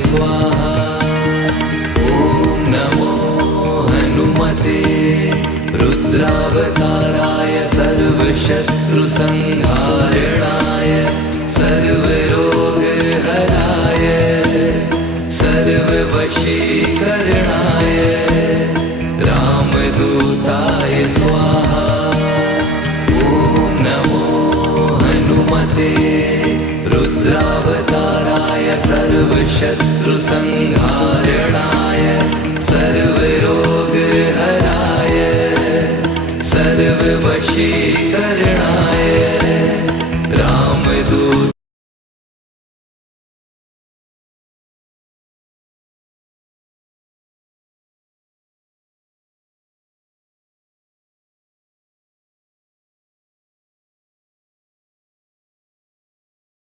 स्वाहा। ॐ नमो हनुमते रुद्रावताराय सर्वशत्रुसंहारणाय सर्वरोगहराय सर्ववशीकरणाय रामदूताय स्वाहा। ॐ नमो हनुमते रुद्रावताराय सर्वशत्रुसंहारणाय सर्वरोगहराय सर्ववशीकरणाय